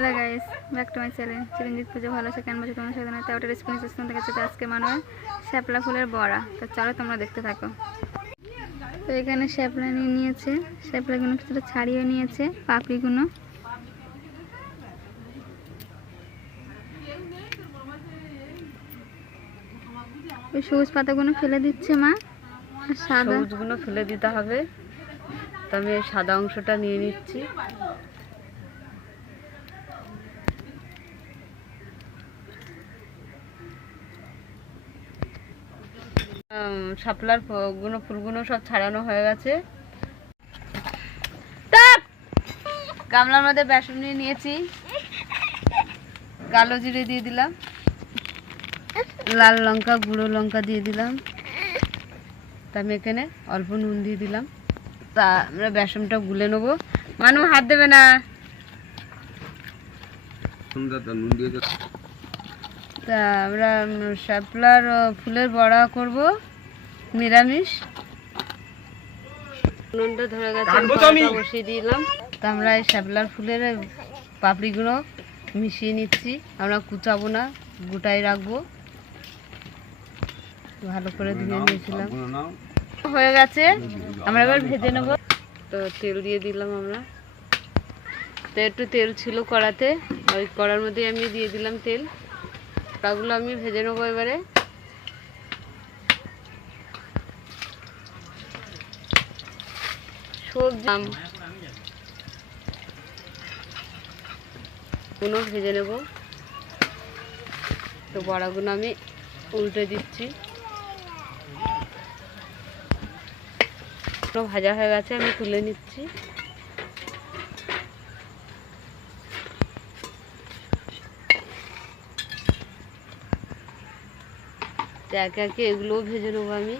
Hello guys, back to my channel. Chiranjit Pujo ভালো আছে, কেন বলছো তোমার সাথে না? তাই ওটা রেসপন্স তোমাদের কাছে আজকে মানে শ্যাপলা ফুলের বড়া। তো চলো তোমরা দেখতে থাকো। তো এখানে শ্যাপলা নিয়ে নিয়েছে, শ্যাপলাগুলো কিছুটা ছাড়িয়ে নিয়েছে, পাপড়িগুলো। ওই সবুজ পাতাগুলো ফেলে দিচ্ছে মা, আর সাদা সবুজগুলো ফেলে দিতে হবে। তো আমি এই সাদা অংশটা নিয়ে নিচ্ছি। শাপলার ফুলগুলো সব ছাড়ানো হয়ে গেছে। গামলার মধ্যে বেসন নিয়ে নিয়েছি, কালো জিরে দিয়ে দিলাম, লাল লঙ্কা গুঁড়ো লঙ্কা দিয়ে দিলাম, তা আমি এখানে অল্প নুন দিয়ে দিলাম। তা আমরা বেসনটা গুলে নেবো। মানু হাত দেবে না। তা আমরা শাপলার ফুলের বড়া করব নিরামিষ। নুনটা ধরে গেছে, বসিয়ে দিলাম। তা আমরা এই শাপলার ফুলের পাপড়িগুলো মিশিয়ে নিচ্ছি। আমরা কুচাবো না, গোটাই রাখবো। ভালো করে ধুয়ে নিয়েছিলাম, হয়ে গেছে। আমরা এবার ভেজে নেব। তো তেল দিয়ে দিলাম আমরা। তো একটু তেল ছিল কড়াতে, ওই কড়ার মধ্যে আমি দিয়ে দিলাম তেল। ওগুলো আমি ভেজে নেবো এবারে। সবজি গুলো ভেজে নেব। তো বড়াগুলো আমি উল্টে দিচ্ছি। ভাজা হয়ে গেছে, আমি তুলে নিচ্ছি। একে একে এগুলোও ভেজে নেবো আমি।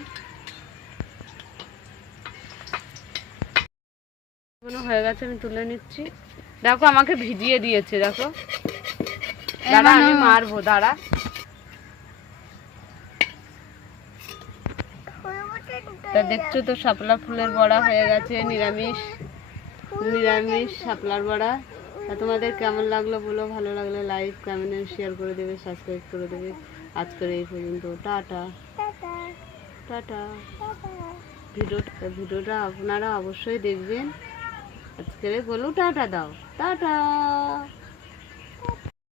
হয়ে গেছে, আমি তুলে নিচ্ছি। দেখো আমাকে ভিজিয়ে দিয়েছে, দেখো। দাঁড়া আমি মারবো, দাঁড়া। তা দেখছো তো শাপলা ফুলের বড়া হয়ে গেছে, নিরামিষ নিরামিষ শাপলার বড়া। তা তোমাদের কেমন লাগলো বলো, ভালো লাগলে লাইক কমেন্ট শেয়ার করে দেবে, সাবস্ক্রাইব করে দেবে। আজকের এই পর্যন্ত, টাটা টাটা। ভিডিওটা আপনারা অবশ্যই দেখবেন। আজকের বলো টাটা দাও, টাটা।